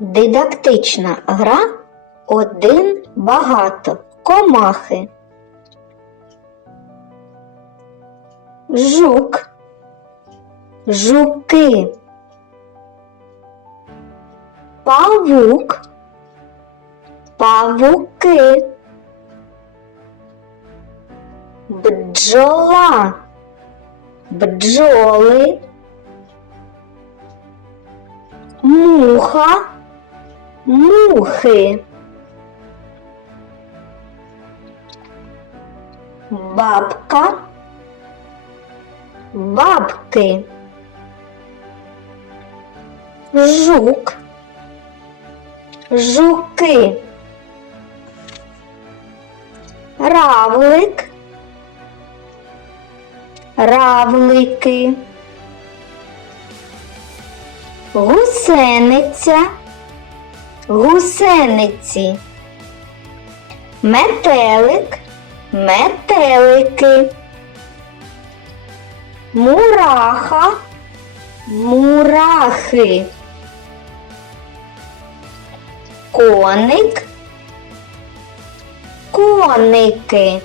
Дидактична гра один багато комахи. Жук. Жуки. Павук. Павуки. Бджола. Бджоли. Муха. Мухи. Бабка. Бабки. Жук. Жуки. Равлик. Равлики. Гусениця. Гусениці. Метелик. Метелики. Мураха. Мурахи. Коник. Коники.